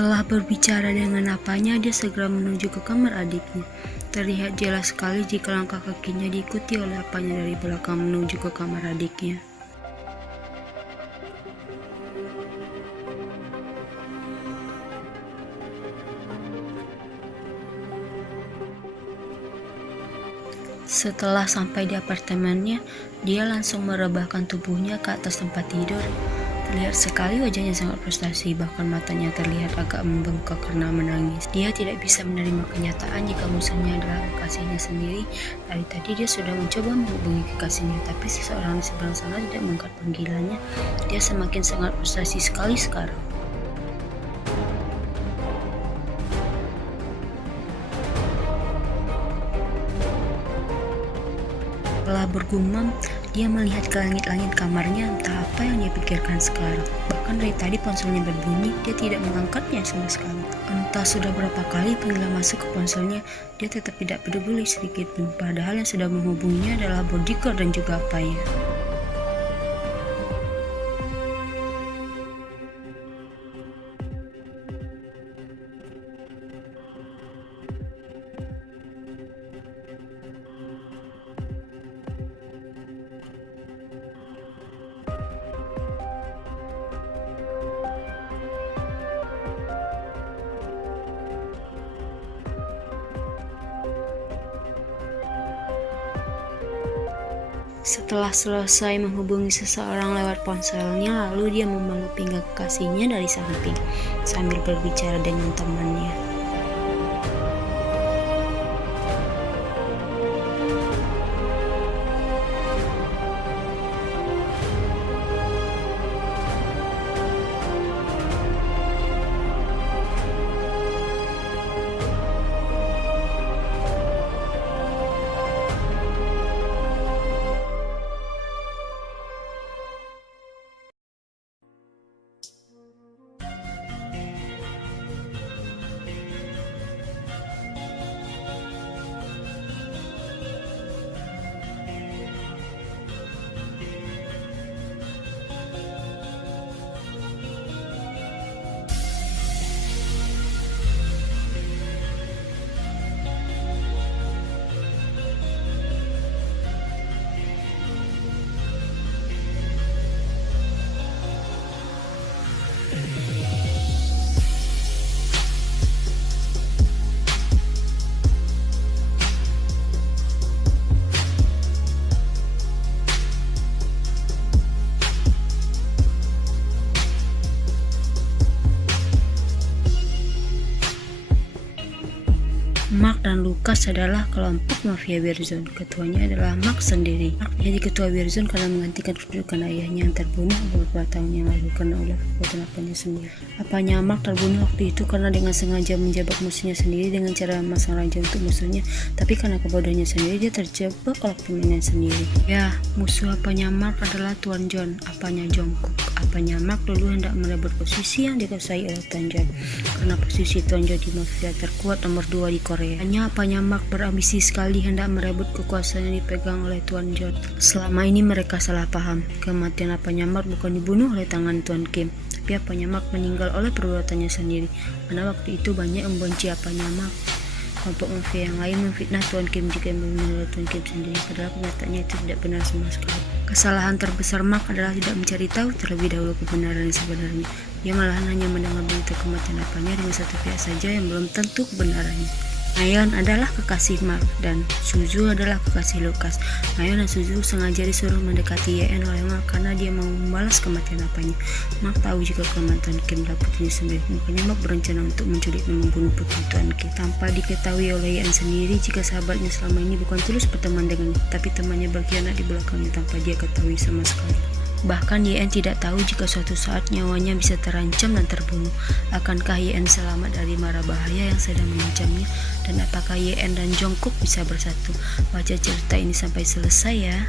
Setelah berbicara dengan apanya, dia segera menuju ke kamar adiknya. Terlihat jelas sekali jika langkah kakinya diikuti oleh apanya dari belakang menuju ke kamar adiknya. Setelah sampai di apartemennya, dia langsung merebahkan tubuhnya ke atas tempat tidur. Terlihat sekali wajahnya sangat frustasi, bahkan matanya terlihat agak membengkak karena menangis. Dia tidak bisa menerima kenyataan jika musuhnya adalah kekasihnya sendiri. Dari tadi dia sudah mencoba menghubungi kekasihnya, tapi seseorang di seberang sana tidak mengangkat panggilannya. Dia semakin sangat frustasi sekali sekarang. Setelah bergumam, dia melihat ke langit-langit kamarnya. Entah apa yang dia pikirkan sekarang. Bahkan dari tadi ponselnya berbunyi, dia tidak mengangkatnya sama sekali. Entah sudah berapa kali panggilan masuk ke ponselnya, dia tetap tidak peduli sedikit pun. Padahal yang sudah menghubunginya adalah bodyguard dan juga apanya. Setelah selesai menghubungi seseorang lewat ponselnya, lalu dia memeluk pinggang kekasihnya dari samping sambil berbicara dengan temannya. Mark dan Lucas adalah kelompok mafia Bearzone. Ketuanya adalah Mark sendiri. Mark jadi ketua Bearzone karena menggantikan kedudukan ayahnya yang terbunuh beberapa tahun yang lalu karena ulah perbuatan apanya sendiri. Apanya Mark terbunuh waktu itu karena dengan sengaja menjebak musuhnya sendiri dengan cara memasang raja untuk musuhnya, tapi karena kebodohannya sendiri dia terjebak oleh permainan sendiri. Ya, musuh apanya Mark adalah Tuan John, apanya Jungkook. Apanya Mark dulu hendak merebut posisi yang dikuasai oleh Tuan John karena posisi Tuan John di mafia terkuat nomor 2 di Korea. Hanya apanya Mark berambisi sekali hendak merebut kekuasaan yang dipegang oleh Tuan John. Selama ini mereka salah paham. Kematian apanya Mark bukan dibunuh oleh tangan Tuan Kim, tapi apanya Mark meninggal oleh perbuatannya sendiri. Karena waktu itu banyak membenci apanya Mark. Kelompok mafia yang lain memfitnah Tuan Kim jika membunuh Tuan Kim sendiri, padahal kenyataannya itu tidak benar sama sekali. Kesalahan terbesar Mark adalah tidak mencari tahu terlebih dahulu kebenaran yang sebenarnya. Dia malahan hanya mendengar berita kematian apanya dengan satu pihak saja yang belum tentu kebenarannya. Nayeon adalah kekasih Mark dan Suzu adalah kekasih Lucas. Nayeon dan Suzu sengaja disuruh mendekati Yeon oleh Mark karena dia mau membalas kematian apanya. Mark tahu jika kematian Kim adalah putrinya sendiri, makanya Mark berencana untuk menculik dan membunuh putri Tuan Kim tanpa diketahui oleh Yeon sendiri jika sahabatnya selama ini bukan tulus berteman dengannya, tapi temannya berkhianat di belakangnya tanpa dia ketahui sama sekali. Bahkan Yeon tidak tahu jika suatu saat nyawanya bisa terancam dan terbunuh. Akankah Yeon selamat dari mara bahaya yang sedang mengancamnya? Dan apakah Yeon dan Jungkook bisa bersatu? Baca cerita ini sampai selesai ya.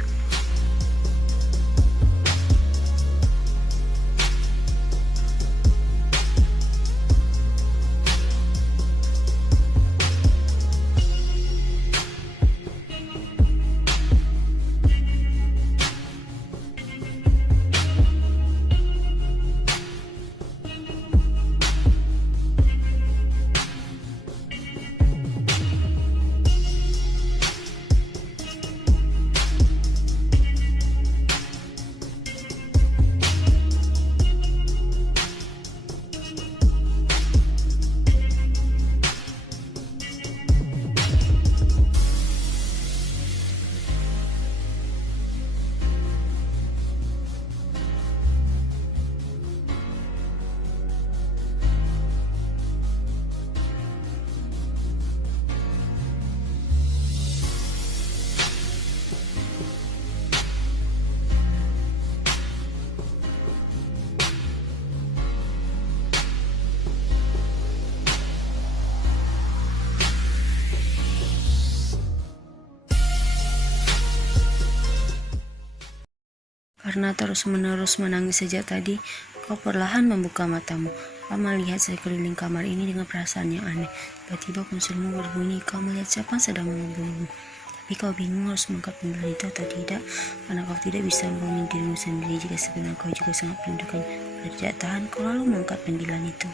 Karena terus-menerus menangis sejak tadi, kau perlahan membuka matamu. Kau melihat sekeliling kamar ini dengan perasaan yang aneh. Tiba-tiba ponselmu berbunyi. Kau melihat siapa yang sedang menghubungimu. Tapi kau bingung harus mengangkat panggilan itu atau tidak, karena kau tidak bisa membohongi dirimu sendiri jika sebenarnya kau juga sangat merindukannya. Bila tidak tahan, kau lalu mengangkat panggilan itu.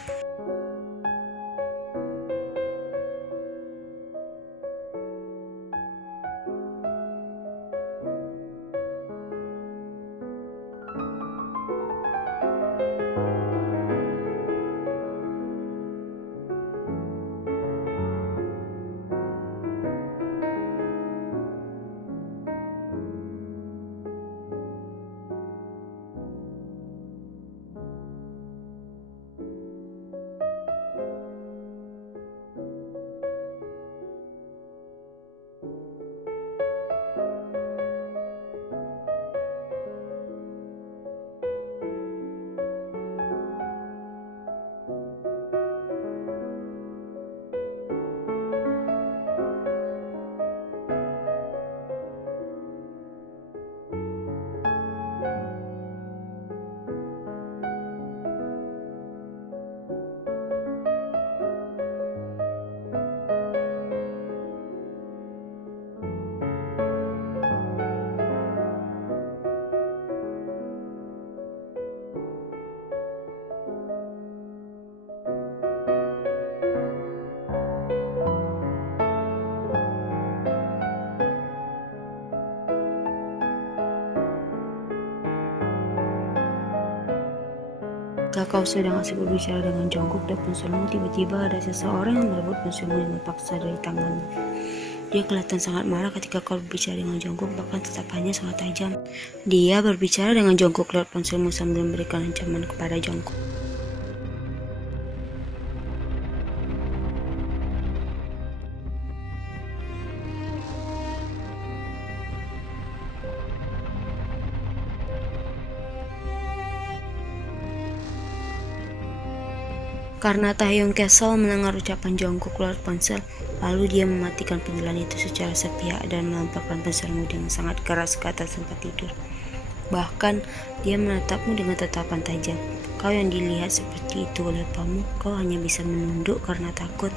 Ketika kau sedang asik berbicara dengan jongkok dan ponselmu, tiba-tiba ada seseorang yang merebut ponselmu dengan paksa dari tanganmu. Dia kelihatan sangat marah ketika kau berbicara dengan jongkok, bahkan tatapannya sangat tajam. Dia berbicara dengan jongkok lewat ponselmu sambil memberikan ancaman kepada jongkok. Karena Taehyung kesal mendengar ucapan jongkok lewat ponsel, lalu dia mematikan panggilan itu secara sepihak dan melemparkan ponselmu dengan sangat keras ke atas tempat tidur. Bahkan, dia menatapmu dengan tatapan tajam. Kau yang dilihat seperti itu oleh papamu, kau hanya bisa menunduk karena takut.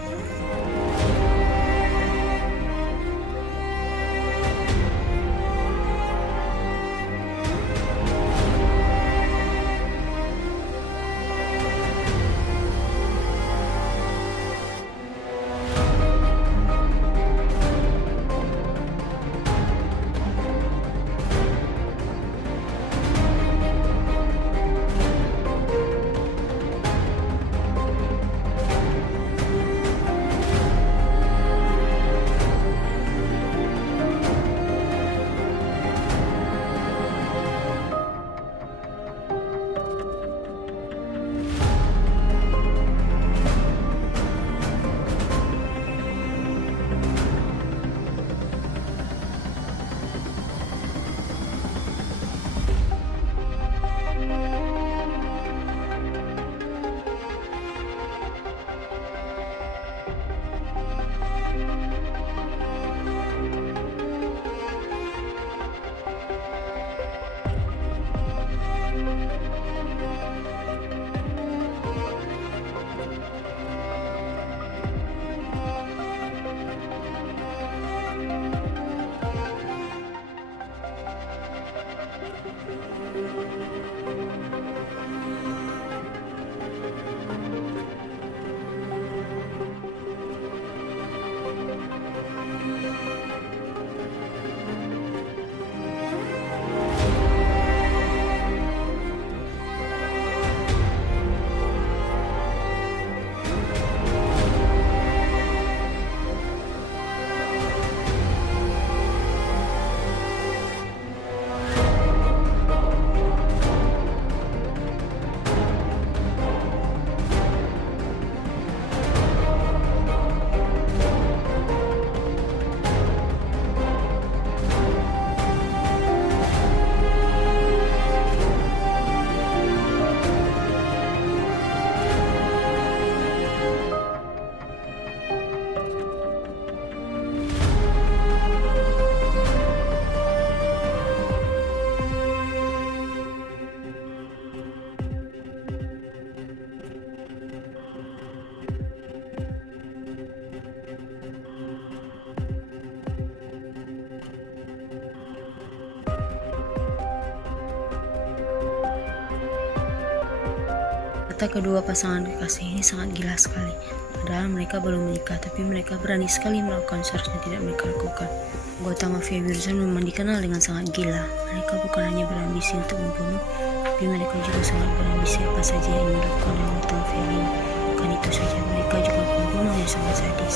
Ternyata kedua pasangan kekasih ini sangat gila sekali. Padahal mereka belum menikah, tapi mereka berani sekali melakukan seharusnya tidak mereka lakukan. Anggota mafia Birzon memang dikenal dengan sangat gila. Mereka bukan hanya berambisi untuk membunuh, tapi mereka juga sangat berambisi apa saja yang dilakukan oleh anggota mafia lain. Bukan itu saja, mereka juga pembunuh yang sangat sadis.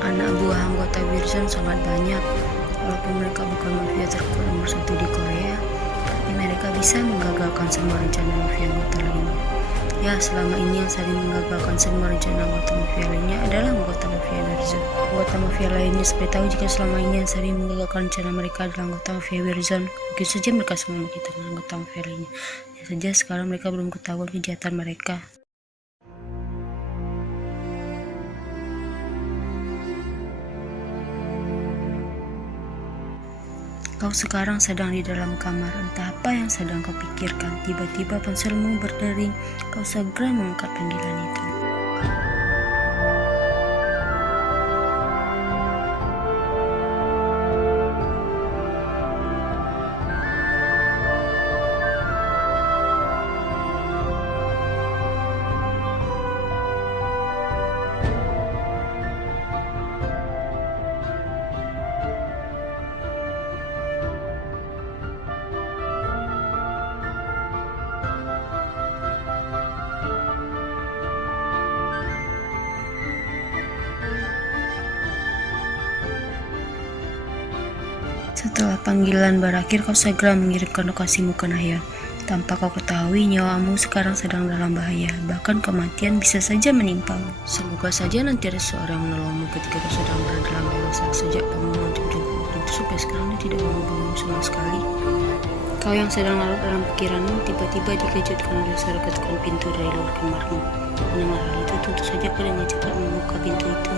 Anak buah anggota Birzon sangat banyak. Walaupun mereka bukan mafia terkuat nomor 1 di Korea, tapi mereka bisa menggagalkan semua rencana mafia anggota lainnya. Ya, selama ini yang saling menggagalkan semua rencana anggota mafia lainnya adalah anggota mafia Birzon. Anggota mafia lainnya supaya tahu jika selama ini yang saling menggagalkan rencana mereka adalah anggota mafia Birzon. Mungkin saja mereka semua begitu dengan anggota mafia lainnya. Ya saja sekarang mereka belum ketahuan kejahatan mereka. Kau sekarang sedang di dalam kamar, entah apa yang sedang kau pikirkan. Tiba-tiba ponselmu berdering, kau segera mengangkat panggilan itu. Setelah panggilan berakhir, kau segera mengirimkan lokasimu ke Nahyun. Tanpa kau ketahui, nyawamu sekarang sedang dalam bahaya. Bahkan kematian bisa saja menimpamu. Semoga saja nanti ada seorang yang menolongmu ketika kau sedang berada dalam bahaya. Sejak pembunuhan itu sampai sekarang dia tidak menghubungimu sama sekali. Kau yang sedang larut dalam pikiranmu tiba-tiba dikejutkan oleh suara ketukan pintu dari luar kamarmu. Mendengar hal itu, tentu saja kau dengan cepat membuka pintu itu.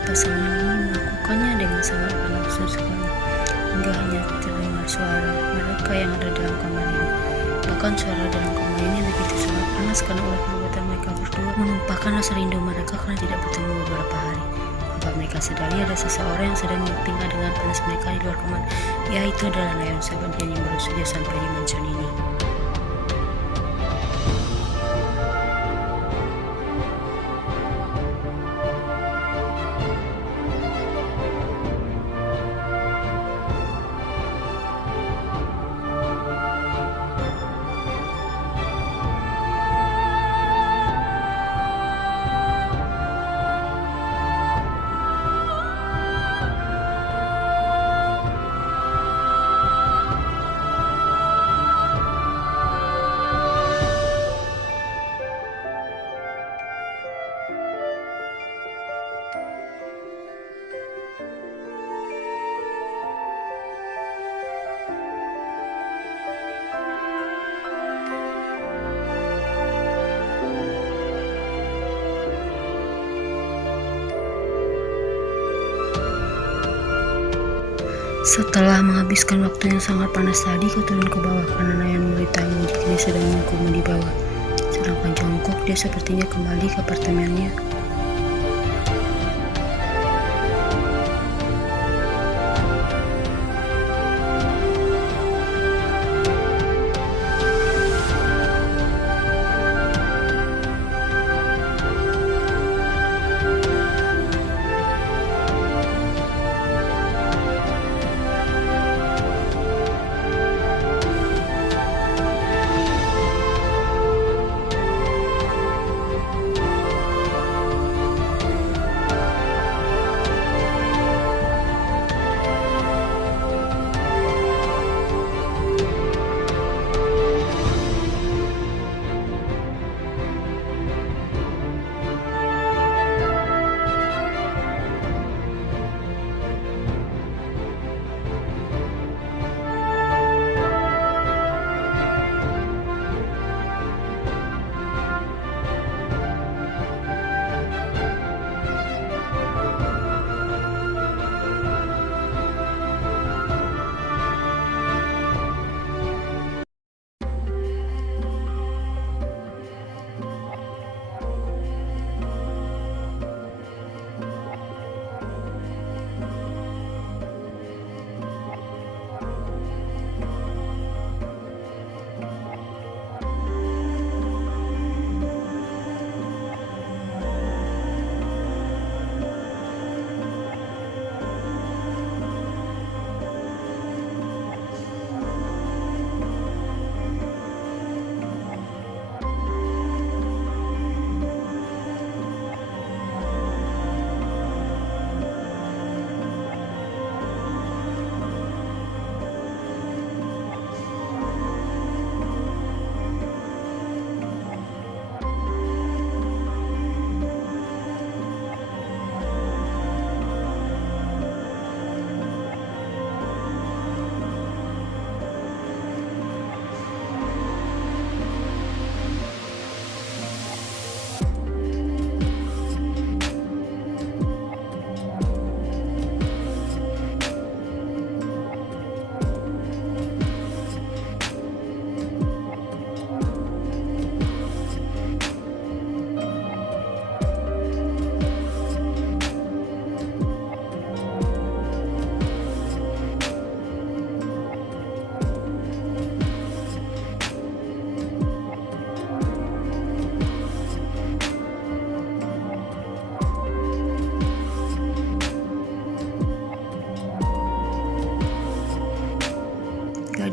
Pasangan ini melakukannya dengan sangat penuh sekali, hingga hanya terdengar suara mereka yang ada dalam kamar ini. Bahkan suara dalam kamar ini begitu sangat panas karena ulah perbuatan mereka berdua menumpahkan rasa rindu mereka karena tidak bertemu beberapa hari. Apa mereka sadari ada seseorang yang sedang menyupingkan dengan panas mereka di luar kamar? Ya, itu adalah Nahyun, sahabat dia yang baru saja sampai di mansion ini. Setelah menghabiskan waktu yang sangat panas tadi, kau turun ke bawah karena Nahyun memberitahu jika dia sedang menunggumu di bawah. Sedangkan Jungkook, dia sepertinya kembali ke apartemennya.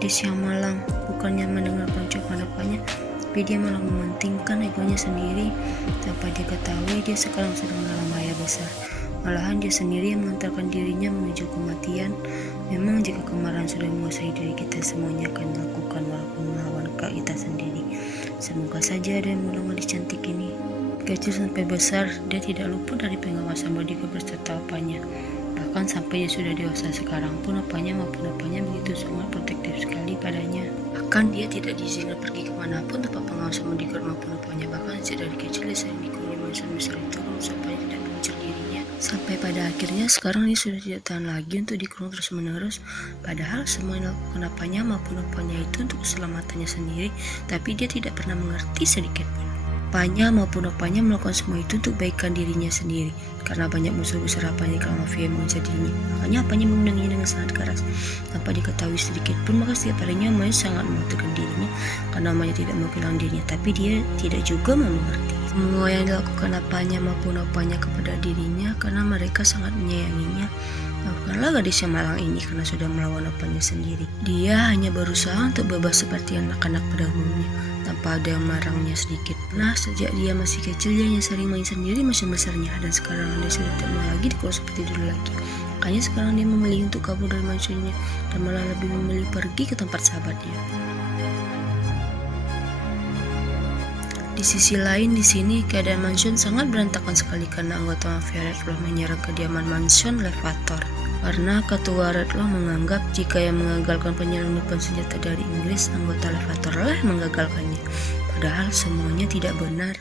di siang malam. Bukannya mendengar pancokan apanya, tapi dia malah mementingkan egonya sendiri. Tanpa dia ketahui, dia sekarang sedang dalam bahaya besar. Malahan dia sendiri yang mengantarkan dirinya menuju kematian. Memang jika kemarahan sudah menguasai diri kita, semuanya akan dilakukan walaupun melawan kita sendiri. Semoga saja ada yang menolong gadis cantik ini. Kecil sampai besar, dia tidak luput dari pengawasan bodyguard beserta apanya. Bahkan sampai dia sudah dewasa sekarang pun apanya begitu sangat protektif sekali padanya. Bahkan dia tidak diizinkan pergi kemanapun tanpa pengawasan bodyguard maupun apanya. Bahkan sejak dari kecil dia sering dikurungi manusia besar itu, supaya tidak mengincar dirinya. Sampai pada akhirnya sekarang dia sudah tidak tahan lagi untuk dikurung terus menerus. Padahal semua yang dilakukan apanya maupun apanya itu untuk keselamatannya sendiri, tapi dia tidak pernah mengerti sedikit pun. Apanya maupun apanya melakukan semua itu untuk baikkan dirinya sendiri, karena banyak musuh besar apanya di kalangan mafia yang mengincar dirinya. Makanya apanya memenanginya dengan sangat keras tanpa diketahui sedikit pun. Maka setiap harinya Maya sangat membutuhkan dirinya, karena Maya tidak mau kehilangan dirinya, tapi dia tidak juga mau mengerti semua yang dilakukan apanya maupun apanya kepada dirinya, karena mereka sangat menyayanginya. Bukanlah gadis yang malang ini karena sudah melawan apanya sendiri. Dia hanya berusaha untuk bebas seperti anak-anak pada umumnya, tanpa ada yang melarangnya sedikit. Nah, sejak dia masih kecil, dia hanya sering main sendiri macam besarnya, dan sekarang dia sudah tidak mau lagi dikurung seperti dulu lagi. Makanya sekarang dia memilih untuk kabur dari mansionnya, dan malah lebih memilih pergi ke tempat sahabatnya. Di sisi lain, di sini keadaan mansion sangat berantakan sekali karena anggota mafia Red Claw menyerang kediaman mansion Levator. Karena ketua Red Claw menganggap jika yang mengagalkan penyelundupan senjata dari Inggris, anggota Levator lah yang mengagalkannya. Padahal semuanya tidak benar.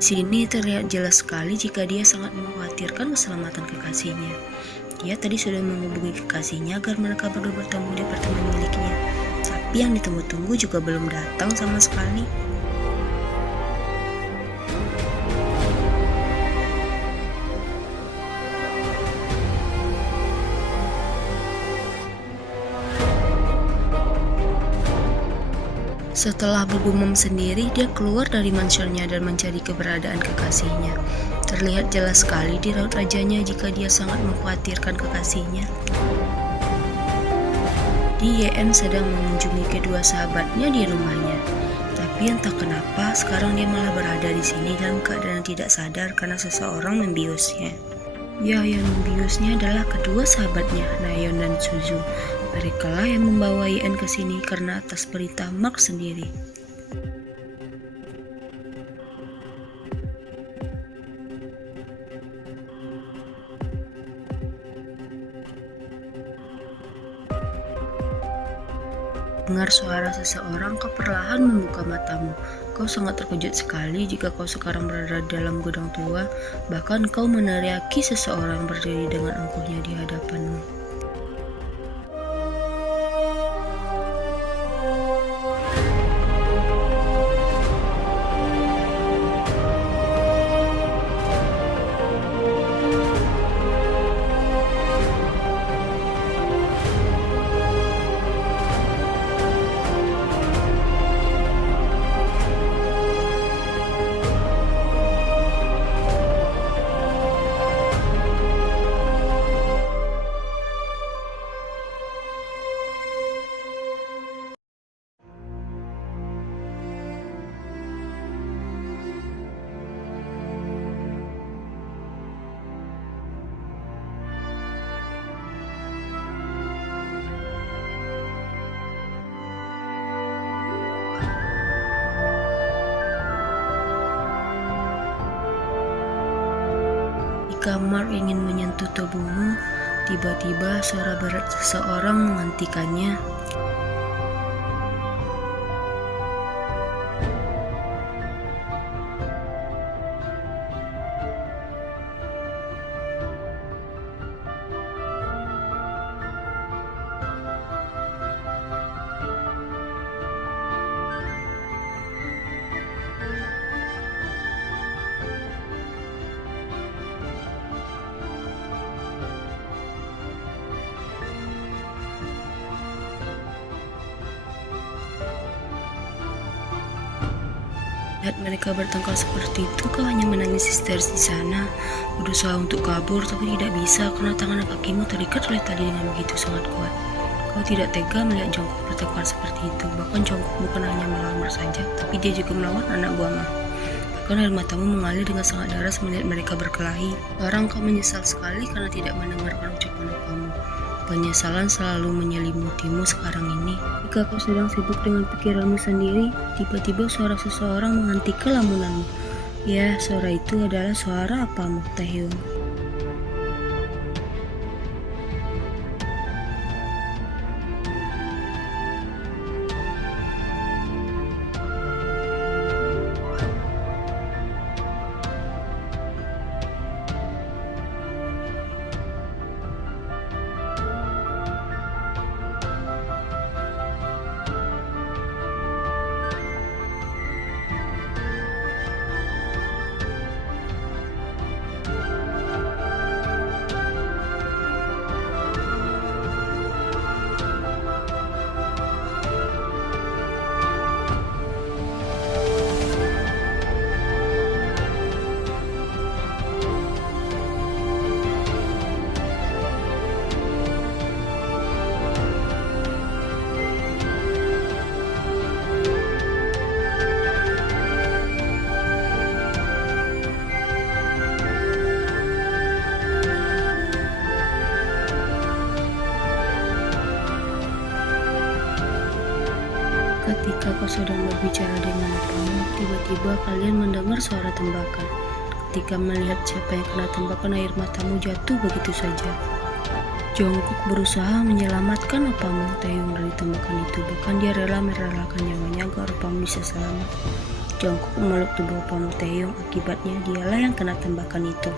Sini terlihat jelas sekali jika dia sangat mengkhawatirkan keselamatan kekasihnya. Dia tadi sudah menghubungi kekasihnya agar mereka berdua bertemu di apartemen miliknya. Tapi yang ditunggu-tunggu juga belum datang sama sekali. Setelah bergumam sendiri, dia keluar dari mansionnya dan mencari keberadaan kekasihnya. Terlihat jelas sekali di raut wajahnya jika dia sangat mengkhawatirkan kekasihnya. YN sedang mengunjungi kedua sahabatnya di rumahnya. Tapi entah kenapa sekarang dia malah berada di sini dalam keadaan tidak sadar karena seseorang membiusnya. Ya, yang membiusnya adalah kedua sahabatnya, Nayeon dan Suzu. Mereka lah yang membawa YN ke sini karena atas perintah Mark sendiri. Dengar suara seseorang, kau perlahan membuka matamu. Kau sangat terkejut sekali jika kau sekarang berada dalam gudang tua, bahkan kau meneriaki seseorang berdiri dengan angkuhnya di hadapanmu. Jika Mark ingin menyentuh tubuhmu, tiba-tiba suara berat seseorang menghentikannya. Lihat mereka bertengkar seperti itu, kau hanya menangis histeris di sana, berusaha untuk kabur tapi tidak bisa karena tangan dan kakimu terikat oleh tali dengan begitu sangat kuat. Kau tidak tega melihat Jongkok bertengkar seperti itu, bahkan Jongkok bukan hanya melawan Mark saja, tapi dia juga melawan anak buah Mark. Bahkan air matamu mengalir dengan sangat deras melihat mereka berkelahi. Sekarang kau menyesal sekali karena tidak mendengarkan ucapan kamu. Penyesalan selalu menyelimutimu sekarang ini. Jika kau sedang sibuk dengan pikiranmu sendiri, tiba-tiba suara seseorang menghentikan lamunanmu. Ya, suara itu adalah suara apamu, Taehyung. Ketika kau sedang berbicara dengan kamu, tiba-tiba kalian mendengar suara tembakan. Ketika melihat siapa yang kena tembakan, air matamu jatuh begitu saja. Jongkok berusaha menyelamatkan apamu, Taehyung, dari tembakan itu. Bahkan dia rela merelakan nyawanya agar apamu bisa selamat. Jongkok memeluk tubuh apamu, Taehyung. Akibatnya dialah yang kena tembakan itu.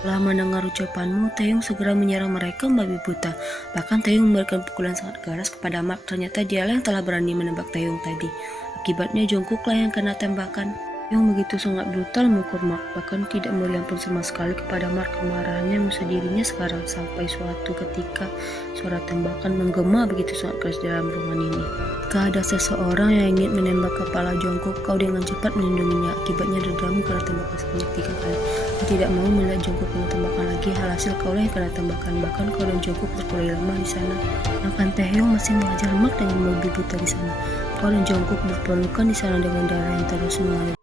Setelah mendengar ucapanmu, Taehyung segera menyerang mereka membabi buta. Bahkan Taehyung memberikan pukulan sangat keras kepada Mark. Ternyata dialah yang telah berani menembak Taehyung tadi. Akibatnya Jongkoklah yang kena tembakan. Taehyung begitu sangat brutal mengukur Mark, bahkan tidak memberi ampun sama sekali kepada Mark. Kemarahannya musuh dirinya sekarang, sampai suatu ketika suara tembakan menggema begitu sangat keras dalam ruangan ini. Jika ada seseorang yang ingin menembak kepala Jongkok, kau dengan cepat melindunginya. Akibatnya dadamu kena tembakan sebanyak 3 kali. Kau tidak mau melihat Jongkok kena tembakan lagi, halhasil kaulah yang kena tembakan. Bahkan kau dan Jongkok berkelahi lama di sana. Bahkan Taehyung masih mengajar Mark dengan membabi buta di sana. Kau dan Jongkok berpelukan di sana dengan darah yang terus mengalir.